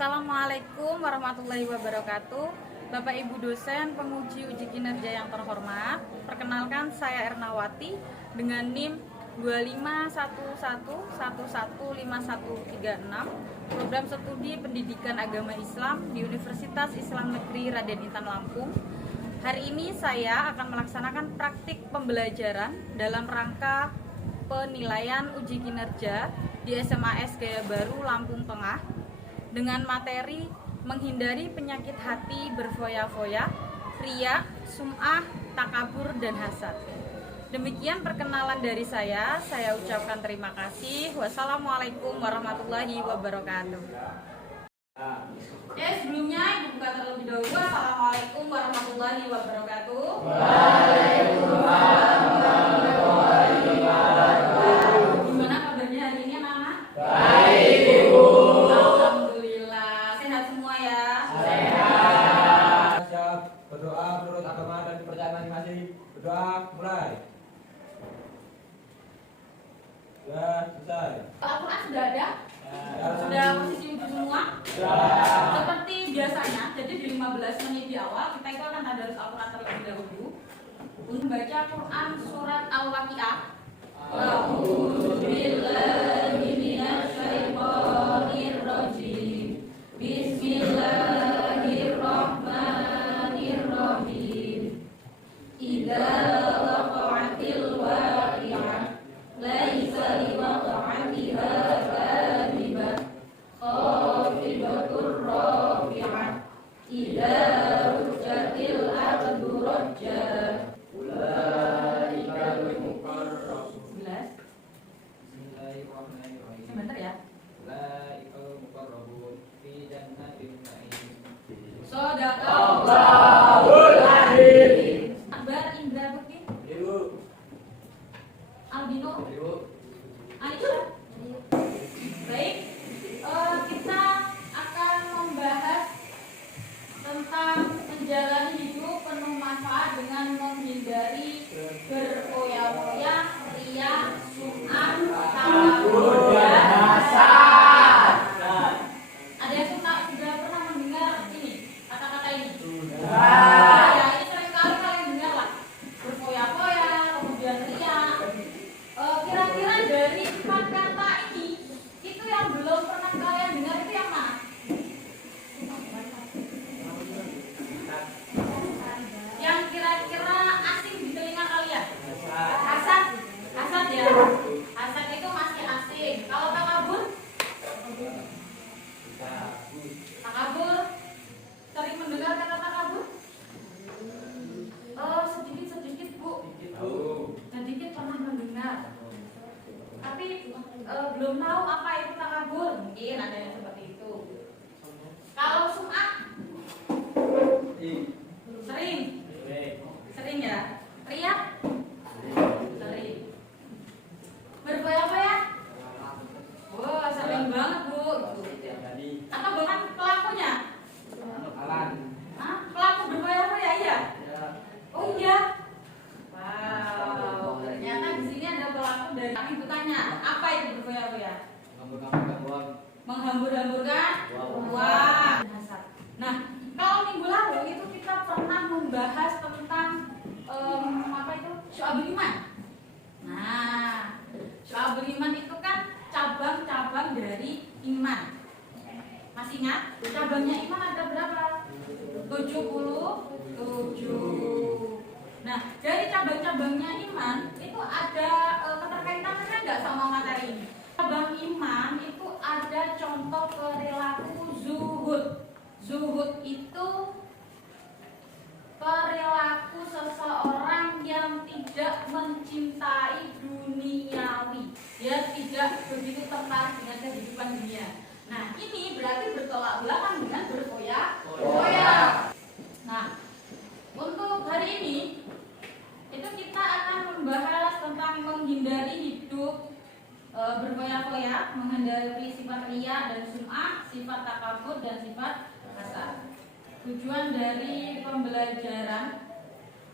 Assalamualaikum warahmatullahi wabarakatuh. Bapak Ibu dosen, penguji uji kinerja yang terhormat, perkenalkan saya Ernawati dengan NIM 2511115136, program studi Pendidikan Agama Islam di Universitas Islam Negeri Raden Intan Lampung. Hari ini saya akan melaksanakan praktik pembelajaran dalam rangka penilaian uji kinerja di SMAS Gaya Baru Lampung Tengah dengan materi menghindari penyakit hati berfoya-foya, riya, sum'ah, takabur, dan hasad. Demikian perkenalan dari saya ucapkan terima kasih. Wassalamualaikum warahmatullahi wabarakatuh. Sebelumnya Ibu buka terlebih dahulu. Assalamualaikum warahmatullahi wabarakatuh. Waalaikumsalam warahmatullahi wabarakatuh. Gimana kabarnya hari ini anak-anak? Baik, Ibu. Alhamdulillah. Sehat semua ya? Sehat. Siap berdoa menurut agama dan kepercayaan masing-masing. Berdoa mulai. Sudah selesai. Al-Quran sudah ada? Sudah posisi wudhu semua? Seperti biasanya, jadi di 15 menit di awal kita itu akan tadarus Al-Quran terlebih dahulu untuk membaca Quran surat Al-Waqiah. A'udzubillahi minasyaitonir rajim. Bismillahirrahmanirrahim. Idza waqa'atil waqi'ah laisa liwaqa'atiha kadhibah khafidatur rafi'ah idza rujjatil ardu rajja. Ulaikal muqarrabun. Jelas? Bismillahirrahmanirrahim. Sebentar ya. Ulaikal muqarrabun fi jannatin na'im. Shadaqallahul adzim. Akbar Indra Bekti, Ibu. Albino, Ibu. Aisyah. Baik, kita akan membahas tentang menjalani hidup penuh manfaat dengan menghindari berfoya-foya, riya, sum'ah, takabur, dan hasad. Ada yang sudah pernah mendengar ini kata-kata ini? Ya, ini sering kali kalian dengar lah. Berfoya-foya, kemudian riya. Kira-kira dari 4 kata ini, itu yang belum pernah kalian dengar itu yang mana? Yang kira-kira asing di telinga kalian? Hasad. Hasad ya. Hasad itu masih asing. Kalau takabur? Takabur. Sering mendengar kata takabur? Sedikit-sedikit, Bu. Sedikit pernah mendengar. Tapi belum tahu apa itu takabur. Mungkin ada yang seperti itu. Kalau sum'ah? Sering. Sering ya? Riya? Sering. Berfoya-foya? Wah, sering banget, Bu. Atau bahkan pelakunya? Hah? Pelaku berfoya-foya, iya? Oh iya? Wow, ternyata di sini ada pelaku dari kami. Tanya, apa itu berfoya-foya? Menghambur-hamburkan uang. Nah, kalau minggu lalu itu kita pernah membahas tentang apa itu? Syu'abul iman. Nah, syu'abul iman itu kan cabang-cabang dari iman. Masih ingat? Cabangnya iman ada berapa? 77. Nah, dari cabang-cabangnya iman itu ada keterkaitannya nggak sama materi ini? Cabang iman itu ada contoh perilaku zuhud. Zuhud itu perilaku seseorang yang tidak mencintai duniawi. Dia tidak begitu tertarik dengan kehidupan dunia. Nah, ini berarti bertolak belakang dengan berfoya-foya. Nah, untuk hari ini itu kita akan membahas tentang menghindari hidup berfoya-foya, menghindari sifat riya dan sum'ah, sifat takabur dan sifat hasad. Tujuan dari pembelajaran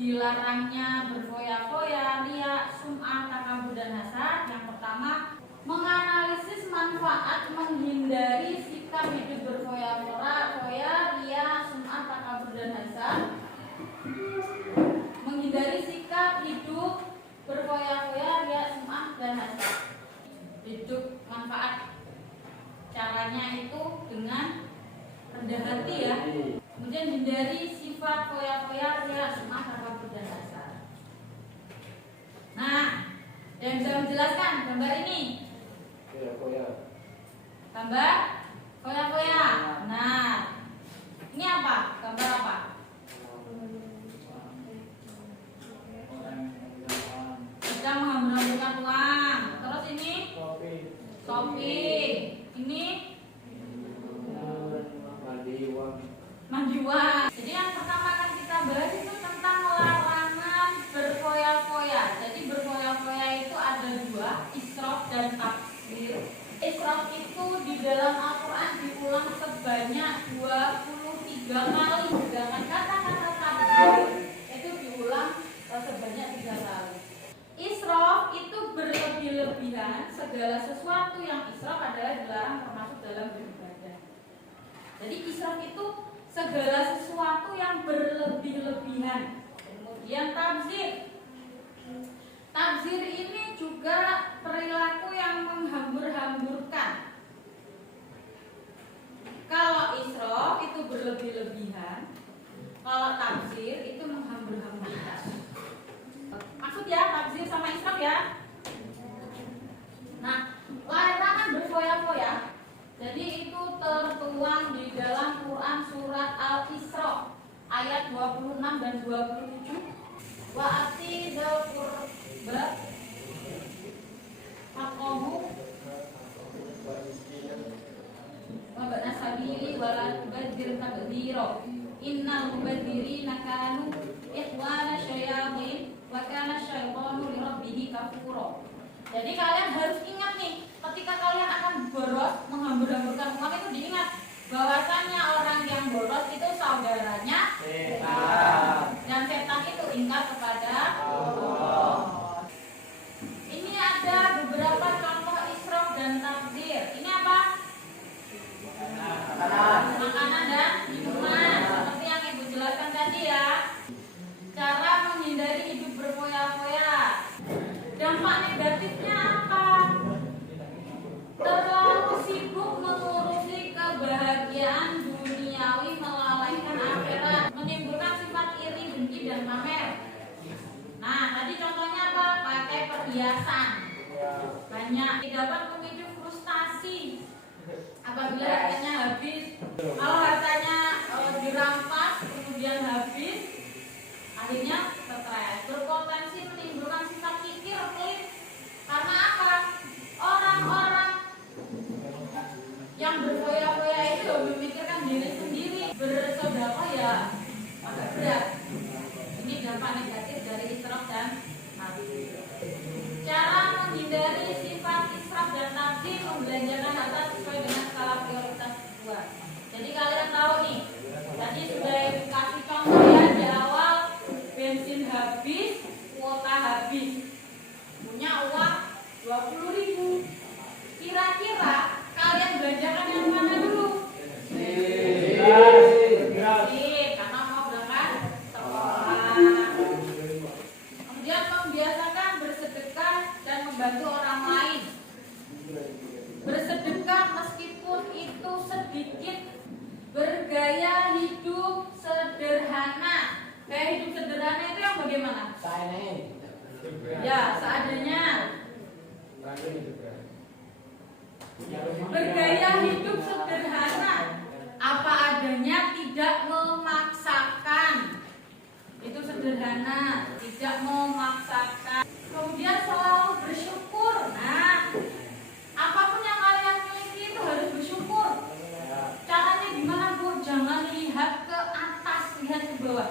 dilarangnya berfoya-foya, riya, sum'ah, takabur dan hasad. Yang pertama, menganalisis manfaat menghindari sikap sikap hidup berfoya-foya, ria, sum'ah, takabur dan hasad. Menghindari sikap hidup berfoya-foya, ria, sum'ah dan hasad. Hidup manfaat. Caranya itu dengan rendah hati ya. Kemudian hindari sifat foya-foya, ria, sum'ah, takabur dan hasad. Nah, yang bisa menjelaskan gambar ini? Gambar foya-foya. Nah, ini apa? Gambar apa? Sedang menghambur-hamburkan uang. Terus ini? Shopping. Ini? Mandi uang. Jadi yang pertama akan kita bahas itu tentang larangan berfoya-foya. Jadi berfoya-foya itu ada dua, israf dan taksir. Israf itu di dalam Al-Quran diulang sebanyak 23 kali. Sedangkan kata-kata taksir itu diulang sebanyak 3 kali. Israf itu berlebih-lebihan. Segala sesuatu yang israf adalah dilarang termasuk dalam beribadah. Jadi israf itu segala sesuatu yang berlebih-lebihan. Kemudian tabzir. Tabzir ini juga perilaku yang menghambur-hamburkan. Kalau israf itu berlebih-lebihan, kalau tabzir itu menghambur-hamburkan. Maksud ya, tabzir sama israf ya. Nah, larangan berfoya-foya. Jadi itu tertuang di dalam Quran surat Al-Isra ayat 26 dan 27. Wa atidal qurba haqqahu wa ba'da sabili wa la tubadzir tabdzira. Innal mubadzirina kanu ikhwana syayatin wa kana syaitanu li rabbih kafura. Jadi kalian harus ingat nih, ketika kalian akan boros menghambur-hamburkan uang itu diingat bahwasannya orang yang boros itu saudaranya setan, dan setan itu ingkar kepada Allah. Ini ada beberapa contoh israf dan tabdzir. Ini apa? Makanan dan minuman, seperti yang Ibu jelaskan tadi ya. Cara menghindari hidup berfoya-foya. Dampak negatifnya apa? Terlalu sibuk mengurusi kebahagiaan duniawi melalaikan akhirat, menimbulkan sifat iri, dengki dan pamer. Nah, tadi contohnya apa? Pakai perhiasan banyak, dapat memicu frustasi apabila hartanya habis. Kalau hartanya dirampas kemudian habis, akhirnya stres, berpotensi menimbulkan sifat kikir, pelit. Karena apa? Orang-orang yang berfoya-foya itu memikirkan diri sendiri, bersedekah ya agak berat. Ini dampak negatif dari israf dan tabdzir. Cara menghindari sifat israf dan tabdzir, membelanjakan harta sesuai dengan skala prioritas sebuah. Jadi kalian tahu nih, tadi sudah kasih contoh ya di awal, bensin habis, kuota habis, punya uang 20.000. Kira-kira kalian belanjakan yang mana dulu? Karena mau berangkat sekolah. Kemudian membiasakan bersedekah dan membantu orang lain. Bersedekah meskipun itu sedikit. Bergaya hidup sederhana. Gaya hidup sederhana itu yang bagaimana? Ya, seadanya. Bergaya hidup sederhana, apa adanya, tidak memaksakan. Itu sederhana, tidak memaksakan. Kemudian selalu bersyukur. Nah, apapun yang kalian miliki itu harus bersyukur. Caranya gimana, Bu? Jangan lihat ke atas, lihat ke bawah.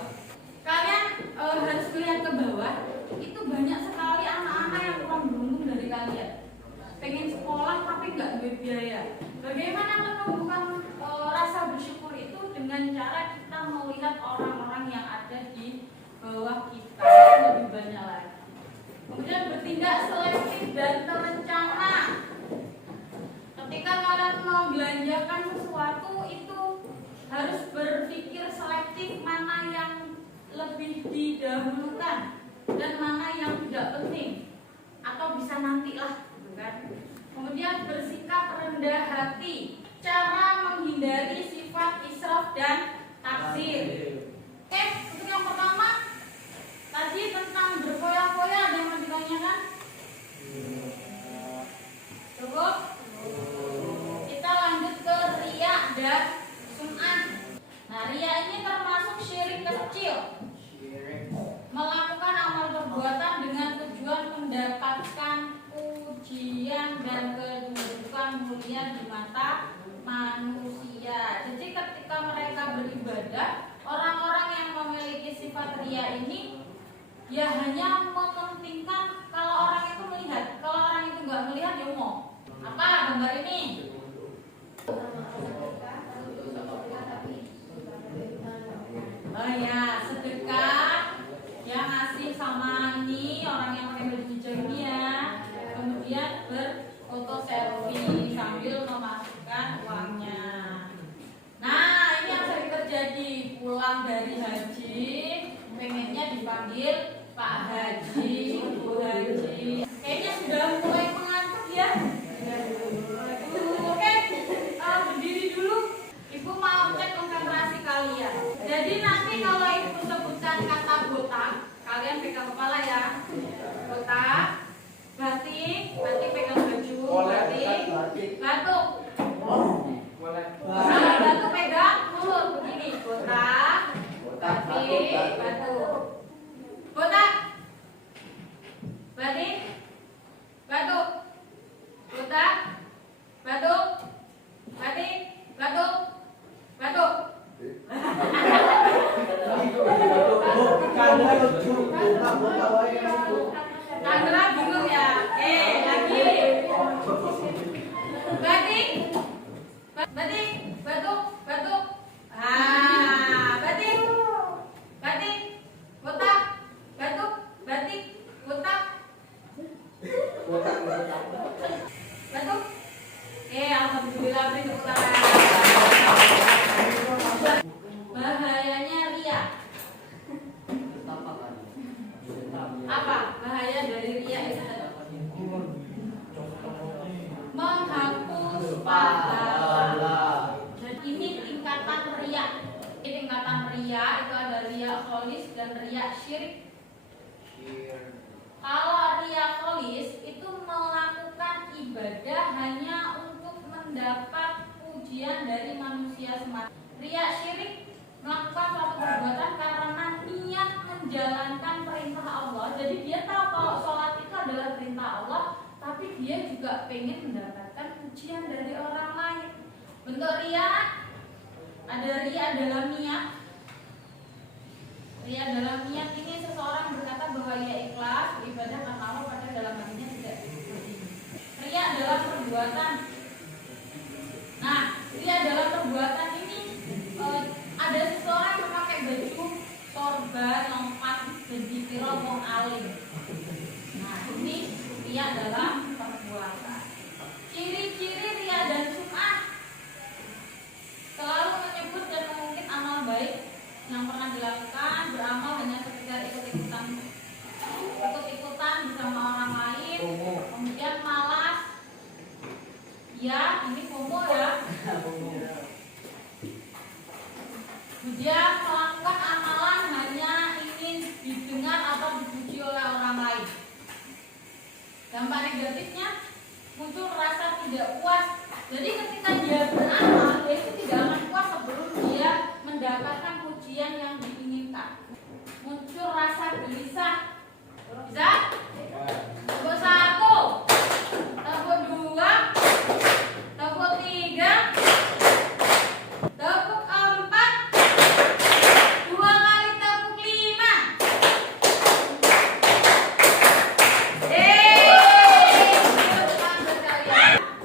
Kalian harus melihat ke bawah. Itu banyak sekali anak-anak yang kurang beruntung dari kalian. Pengen sekolah tapi nggak duit biaya. Bagaimana menumbuhkan rasa bersyukur itu? Dengan cara kita melihat orang-orang yang ada di bawah kita lebih banyak lagi. relatif mana yang lebih didahulukan dan mana yang tidak penting atau bisa nanti lah, gitu kan. Kemudian bersikap rendah hati, cara menghindari sifat israf dan taksir. Oke, untuk yang pertama tadi tentang berfoya-foya, ada yang mau ditanyakan? Cukup? Kita lanjut ke riya dan sum'ah. Nah, riya ini termasuk syirik kecil. Melakukan amal perbuatan dengan tujuan mendapatkan pujian dan kedudukan mulia di mata manusia. Jadi ketika mereka beribadah, orang-orang yang memiliki sifat riya ini ya hanya mementingkan kalau orang itu melihat. Kalau orang itu nggak melihat, ya mau apa gambar ini? Oh ya, sedekah yang ngasih sama ini orang yang pakai baju hijau ini ya. Kemudian berfoto selfie sambil memasukkan uangnya. Nah, ini yang sering terjadi, pulang dari haji pengennya dipanggil Pak Haji, Bu Haji. Kayaknya sudah mulai mengantuk ya. Oke, berdiri dulu. Ibu mau cek konsentrasi kalian. Jadi nanti kalau ibu sebutkan kata botak, kalian pegang kepala ya. Botak, batik, batik pegang baju, batik, batuk. Nah, batuk pegang mulut begini. Botak, batik, batuk. Botak, batik, batuk. Botak, batuk, batik, batuk, batuk. Chandra bingung ya. Lagi. Batik, batik, batuk, batuk. Batik, batik, botak, batuk, batik, botak, batuk. Alhamdulillah, beri tepuk tangan. Bahayanya riya. Apa bahaya dari riya itu? Menghapus pahala. Jadi ini tingkatan riya. Ini tingkatan riya itu ada riya kholis dan riya syirik. Kalau riya kholis itu melakukan ibadah hanya untuk mendapat pujian dari manusia semata. Riya syirik melakukan suatu perbuatan karena niat menjalankan perintah Allah. Jadi dia tahu kalau sholat itu adalah perintah Allah, tapi dia juga pengen mendapatkan pujian dari orang lain. Bentuk riya ada riya dalam niat. Riya dalam niat ini seseorang berkata bahwa ia ikhlas beribadah karena Allah, padahal dalam hatinya tidak seperti ini. Riya dalam perbuatan. Nah, riya dalam perbuatan ini ada seseorang yang memakai baju sorban lompat dan dikira wong alim. Nah, ini riya dalam perbuatan. Ciri-ciri riya dan sum'ah: selalu menyebut dan mengungkit amal baik yang pernah dilakukan, beramal hanya sekedar ikut-ikutan bersama orang lain, kemudian malas. Ya, ini FOMO ya. Kemudian melakukan amalan hanya ingin didengar atau dipuji oleh orang lain. Dampak negatifnya muncul rasa tidak puas. Jadi ketika dia beramal, dia itu tidak akan puas sebelum dia mendapatkan pujian yang diinginkan. Muncul rasa gelisah. Bisa? Tepuk 1, tepuk 2, tepuk 3, tepuk 4, 2 kali tepuk 5.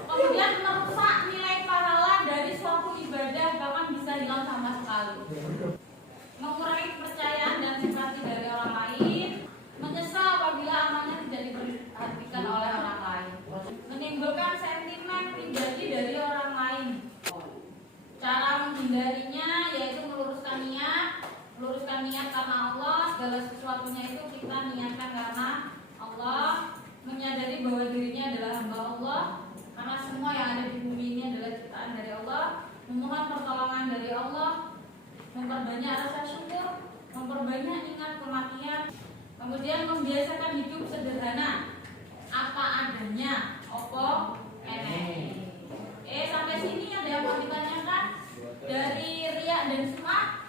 Kemudian merusak nilai pahala dari suatu ibadah, bahkan bisa hilang sama sekali. Mengurangi kepercayaan dan simpati dari orang lain, menyesal apabila amalnya tidak diperhatikan oleh orang lain, menimbulkan sentimen pribadi dari orang lain. Cara menghindarinya yaitu meluruskan niat, niat karena Allah, segala sesuatunya itu kita niatkan karena Allah, menyadari bahwa dirinya adalah hamba Allah, karena semua yang ada di bumi ini adalah ciptaan dari Allah, memohon pertolongan dari Allah, memperbanyak rasa syukur, memperbanyak ingat kematian, kemudian membiasakan hidup sederhana, apa adanya, opo enek. Sampai sini ada yang mau ditanyakan dari riak dan semak?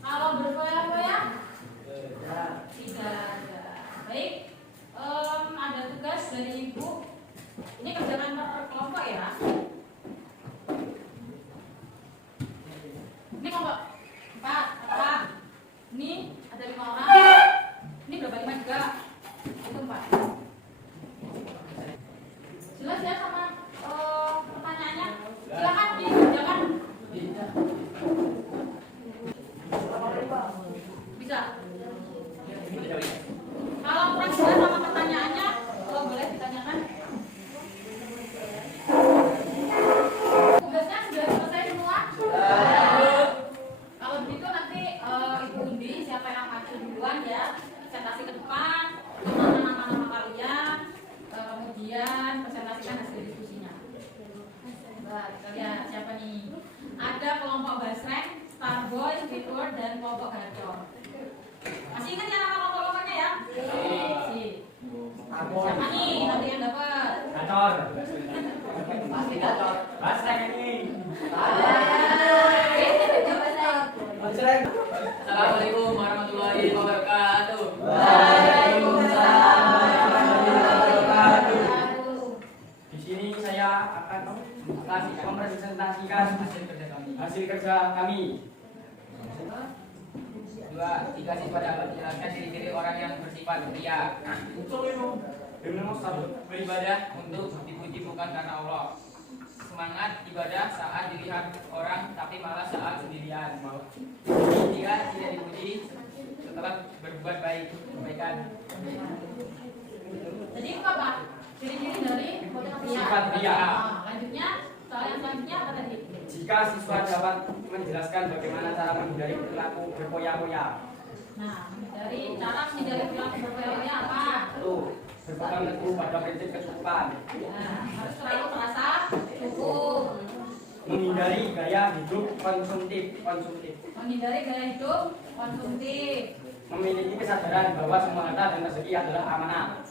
Kalau berfoya-foya? Tidak ada. Baik, ada tugas dari ibu. Ini kerjakan per kelompok ya. Ini kelompok 4 orang. Ini ada 5 orang. Ini berapa 5 juga? Itu 4. Jelas ya sama pertanyaannya? Silakan dikerjakan. Bisa. Kalau kurang jelas sama pertanyaannya, kalau boleh ditanyakan. Tugasnya sudah selesai semua? Kalau begitu nanti Ibu undi siapa yang maju duluan ya, presentasi ke depan, mana nama-nama kalian, kemudian presentasikan hasil diskusinya. Kita lihat siapa nih? Ada kelompok Basreng, Starboy, Squidward, dan kelompok Gacor. Masih ingat ya nama kelompok-kelompoknya ya? Siapa nih nanti yang dapat? Gacor. Pasti Gacor. Basreng ini. Basreng. Assalamualaikum warahmatullahi wabarakatuh. Waalaikumsalam warahmatullahi wabarakatuh. Di sini saya akan mempresentasikan hasil kerja kami. Jika siswa dapat menjelaskan ciri-ciri orang yang bersifat ria, beribadah untuk dipuji bukan karena Allah, semangat ibadah saat dilihat orang tapi malah saat sendirian, jika tidak dipuji setelah berbuat kebaikan. Jadi itu apa? Ciri-ciri dari Sifat ria. Lanjutnya, soal yang selanjutnya apa tadi? Jika siswa dapat menjelaskan bagaimana cara menghindari perilaku berfoya-foya. Nah, dari cara menghindari perilaku berfoya-foya apa? Berpegang teguh pada prinsip kecukupan. Nah, harus selalu merasa cukup. Menghindari gaya hidup konsumtif. Menghindari gaya hidup konsumtif. Memiliki kesadaran bahwa semua harta dan rezeki adalah amanah.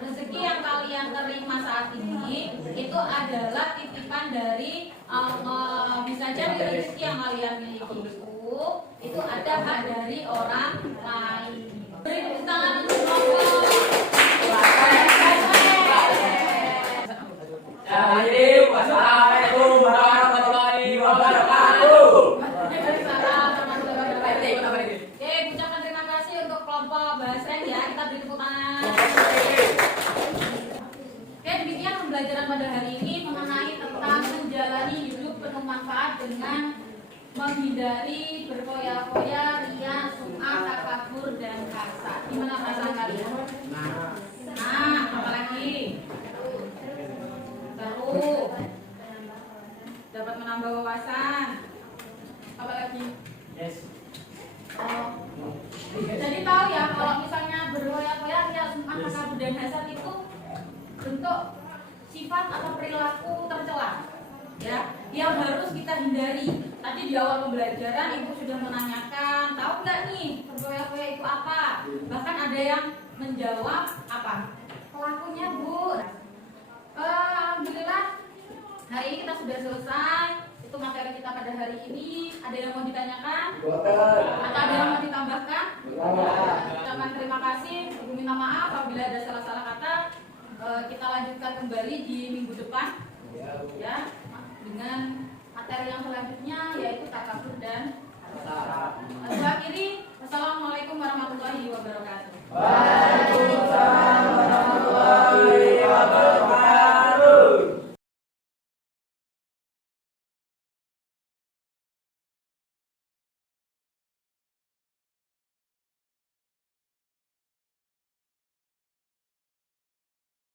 Rezeki yang kalian terima saat ini itu adalah titipan dari Allah. Bisa jadi rezeki yang kalian miliki itu ada hak dari orang lain. Beri tepuk tangan untuk kelompok. Assalamualaikum warahmatullahi wabarakatuh. Oke, ucapkan terima kasih untuk kelompok Basreng ya. Kita beri tepuk tangan. Oke, demikian pembelajaran pada hari ini mengenai tentang menjalani hidup penuh manfaat dengan menghindari berfoya-foya, ria, sum'ah, takabur, dan hasad. Gimana perasaan kalian? Nah, apalagi? Baru dapat menambah wawasan. Apalagi? Yes. Jadi tahu ya kalau misalnya berfoya-foya, ria, sum'ah, takabur, dan hasad itu bentuk sifat atau perilaku tercela ya yang harus kita hindari. Tadi di awal pembelajaran ibu sudah menanyakan, tahu nggak nih berfoya-foya itu apa? Bahkan ada yang menjawab apa? Pelakunya bu. Alhamdulillah hari ini kita sudah selesai. Itu materi kita pada hari ini. Ada yang mau ditanyakan? Atau ada yang mau ditambahkan? Ucapkan terima kasih. Ibu minta maaf apabila ada salah-salah kata. Kita lanjutkan kembali di minggu depan ya dengan materi yang selanjutnya yaitu takabur dan hasad. Akhiri, wassalamualaikum warahmatullahi wabarakatuh. Waalaikumsalam warahmatullahi wabarakatuh.